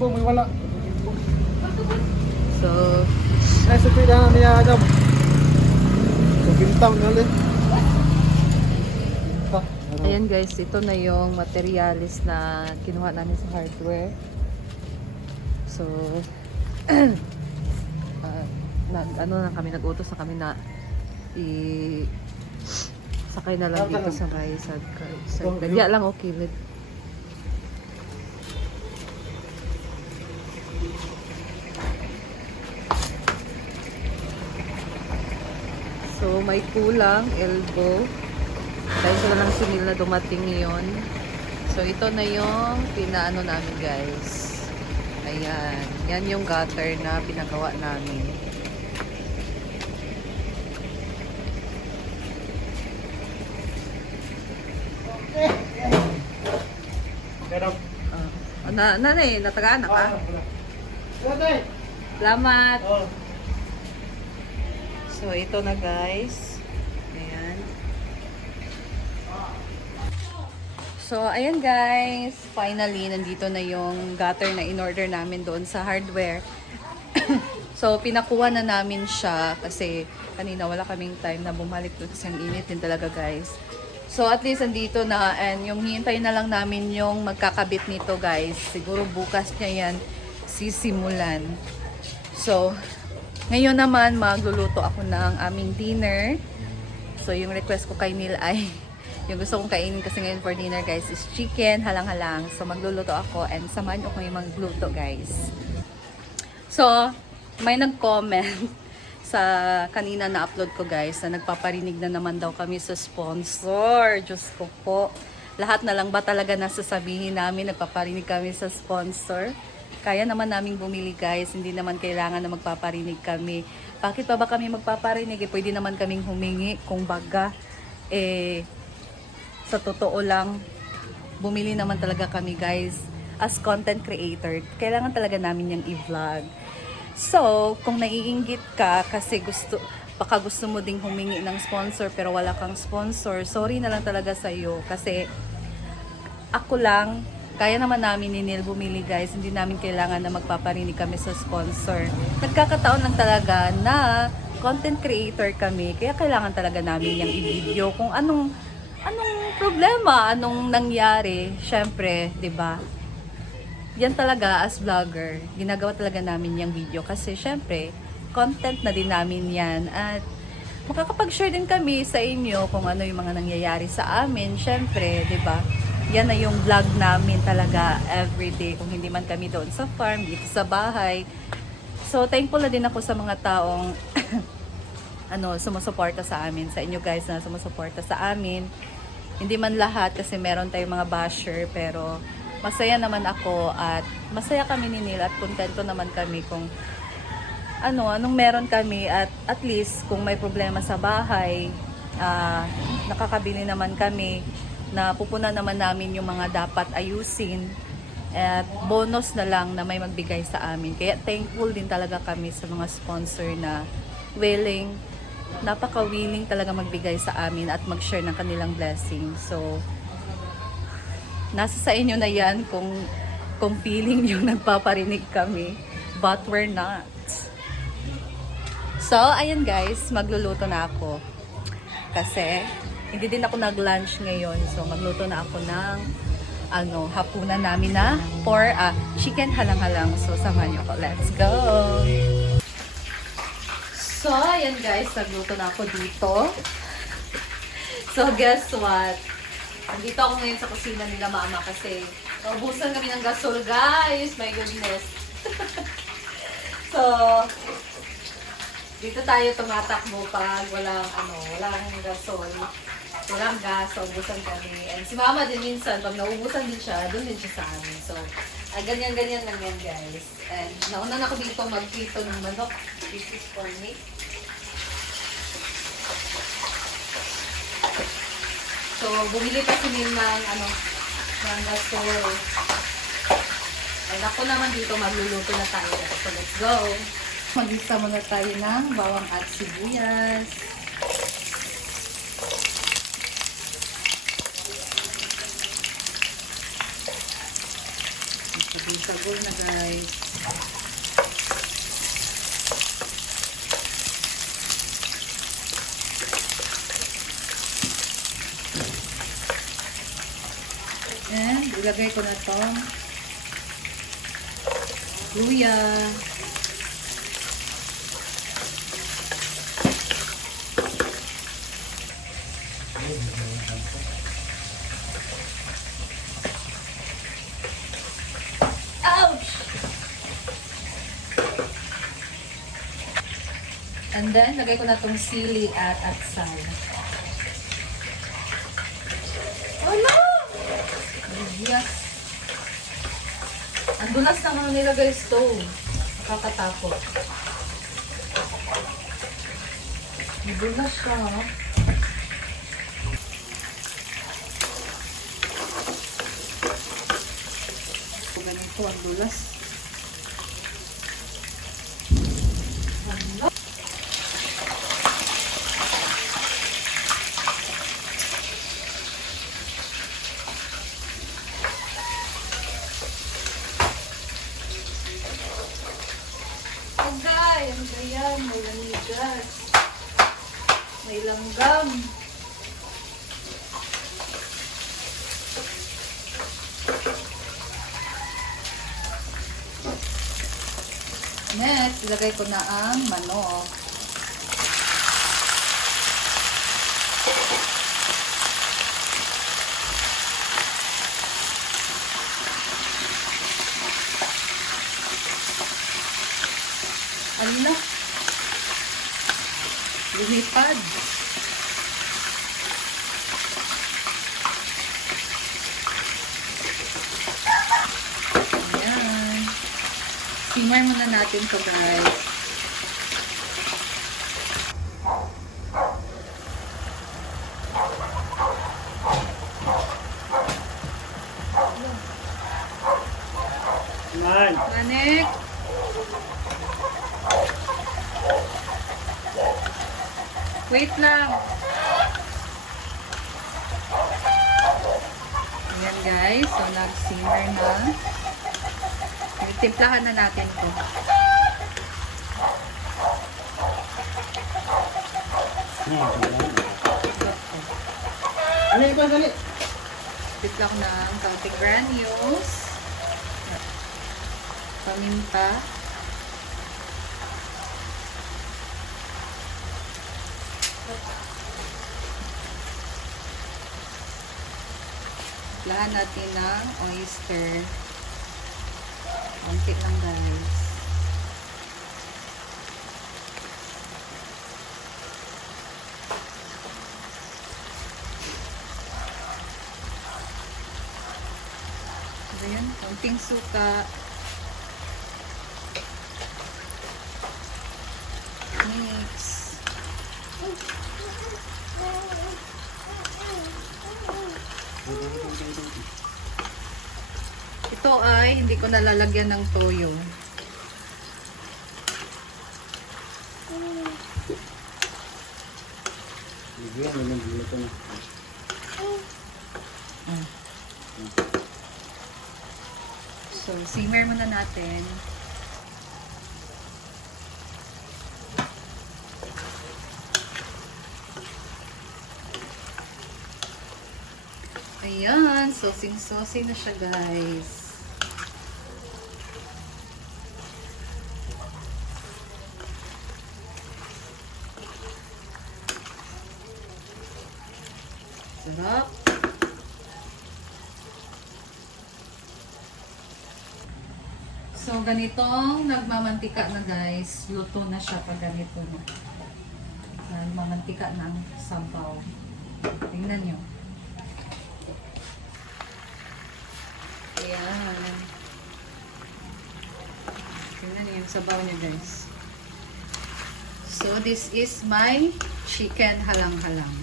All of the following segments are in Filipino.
po, may wala. So, Nasa pila niya Adam. So, bintang nalit. Bintang. ayan guys, ito na yung materialis na kinuha namin sa hardware. So, nag-utos na kami na sakay na lang dito sa may sidecar. Lagya lang okay with. So, may kulang, elbow. Dahil sa walang sinil na dumating ngayon. So, ito na yung pinaano namin guys. Ayan. Yan yung gutter na pinagawa namin. Nanay, natagaan na ka? Salamat! So, ito na guys. Ayan. So, ayan guys. Finally, nandito na yung gutter na in-order namin doon sa hardware. So, pinakuha na namin siya kasi kanina wala kaming time na bumalik doon kasi ang init din talaga guys. So, at least andito na and yung hintay na lang namin yung magkakabit nito guys. Siguro bukas niya yan sisimulan. So, ngayon naman magluluto ako ng aming dinner. So, yung request ko kay Neil ay yung gusto kong kainin kasi ngayon for dinner guys is chicken, halang-halang. So, magluluto ako and samahan nyo ko yung magluto guys. So, may nag-comment sa kanina na upload ko guys na nagpaparinig na naman daw kami sa sponsor. Diyos ko po. Lahat na lang ba talaga nasasabihin namin nagpaparinig kami sa sponsor? Kaya naman naming bumili guys. Hindi naman kailangan na magpaparinig kami. Bakit pa ba kami magpaparinig? Pwede naman kaming humingi kung baga. Sa totoo lang, bumili naman talaga kami guys. As content creator, kailangan talaga namin yung i-vlog. So, kung naiinggit ka kasi baka gusto mo ding humingi ng sponsor pero wala kang sponsor, sorry na lang talaga sa'yo. Kasi ako lang, kaya naman namin ni Neil bumili guys. Hindi namin kailangan na magpaparinig kami sa sponsor. Nagkakataon lang talaga na content creator kami. Kaya kailangan talaga namin yung i-video kung anong problema, anong nangyari. Syempre, 'di ba? Yan talaga as vlogger. Ginagawa talaga namin yung video kasi syempre, content na din namin yan. At makakapag-share din kami sa inyo kung ano yung mga nangyayari sa amin. Syempre, 'di ba? Yan na yung vlog namin talaga everyday. Kung hindi man kami doon sa farm, dito sa bahay. So, thankful na din ako sa mga taong sumusuporta sa amin. Sa inyo guys na sumusuporta sa amin. Hindi man lahat kasi meron tayong mga basher. Pero, masaya naman ako at masaya kami ni Neil at kontento naman kami kung anong meron kami at least kung may problema sa bahay, nakakabili naman kami na pupunan naman namin yung mga dapat ayusin at bonus na lang na may magbigay sa amin. Kaya thankful din talaga kami sa mga sponsor na napaka-willing talaga magbigay sa amin at mag-share ng kanilang blessing. So, nasa sa inyo na yan kung feeling yung nagpaparinig kami, but we're not. So, ayan guys, magluluto na ako. Kasi, hindi din ako nag-lunch ngayon. So, magluto na ako ng hapunan namin na for chicken halang-halang. So, samahan niyo ako. Let's go! So, ayan guys, nagluto na ako dito. So, guess what? Nandito ako ngayon sa kusina nila mama kasi naubusan kami ng gasol guys. My goodness. So, dito tayo tumatakbo pag walang gasol. Walang gas, naubusan kami. And si mama din minsan, pag naubusan din siya, doon din siya sa amin. So, ganyan-ganyan lang yan guys. And nauna na ako dito magprito ng manok. This is for me. So, bumili pa si Neil ng gasol. And ako naman dito, magluluto na tayo. So, let's go! Mag-isa muna tayo ng bawang at sibuyas. Sagol na guys. And ilagay ko na tong luya. Ouch! And then, lagay ko na tong sili at atsal. Oh no! Yes. Ang dulas naman nilagay stove. Nakakatakot. Ang dulas siya. Ganito ang dulas. Ano? Agay! Ang gayan. May lamigas. May langgam. Next, ilagay ko na ang manok. Ala! Lumipad! Ayan. Simmer muna natin to guys. Man. Manik! Wait lang. Ayan guys. So, nag-simmer na. Timplahan na natin to. Ano ito? Dali. Timpla ko ng counting granules. Paminta. Timplahan natin ng oyster. Konti lang guys. Ayan, konting suka. Mix. Ito ay hindi ko nalalagyan ng toyo. Bigyan mo ng dito na. So, simmer muna natin. Ayan, sosing-sosing na siya guys. Sarap. So, ganitong nagmamantika na guys. Luto na siya pag ganito na. Nagmamantika na ang sabaw. Tingnan nyo. Ayan. Tingnan nyo yung sabaw niya guys. So, this is my chicken halang-halang.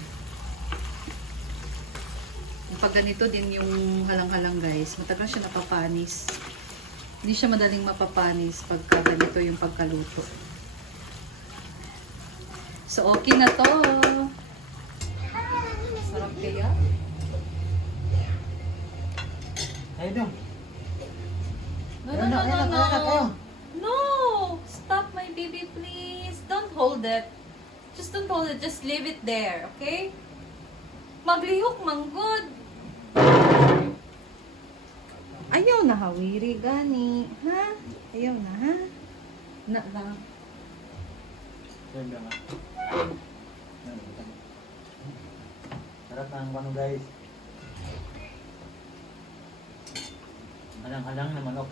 Pag ganito din yung halang-halang guys, matagal siya napapanis. Hindi siya madaling mapapanis pagka ganito yung pagkaluto. So, okay na to. Sarap kaya. Ayun dong. No, Ayan na, ayan na, ayan na, ayan. No! Stop, my baby, please. Don't hold it. Just don't hold it. Just leave it there, okay? Maglihok, manggod. Ayaw na hawiri, gani. Ha? Ayaw na, ha? Na lang. Ayan ka nga. Sarap ng ano guys. Halang-halang na manok.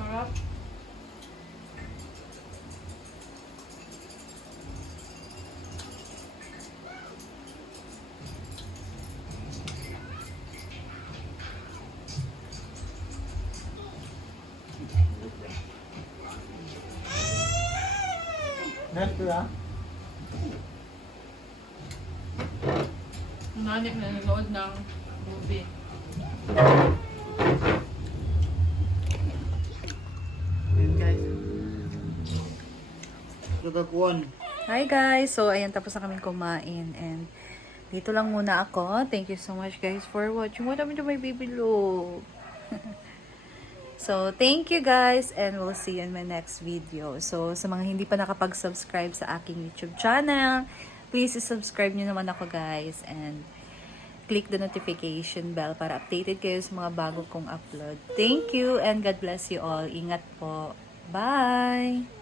Sarap. Next to ah. Nanip na nanonood ng movie. Ayan guys. Kagakuan. Hi guys! So, ayan, tapos na kaming kumain. And, dito lang muna ako. Thank you so much guys for watching. What happened to my baby Lo? So, thank you guys and we'll see you in my next video. So, sa mga hindi pa nakapag-subscribe sa aking YouTube channel, please subscribe nyo naman ako guys and click the notification bell para updated kayo sa mga bago kong upload. Thank you and God bless you all. Ingat po. Bye!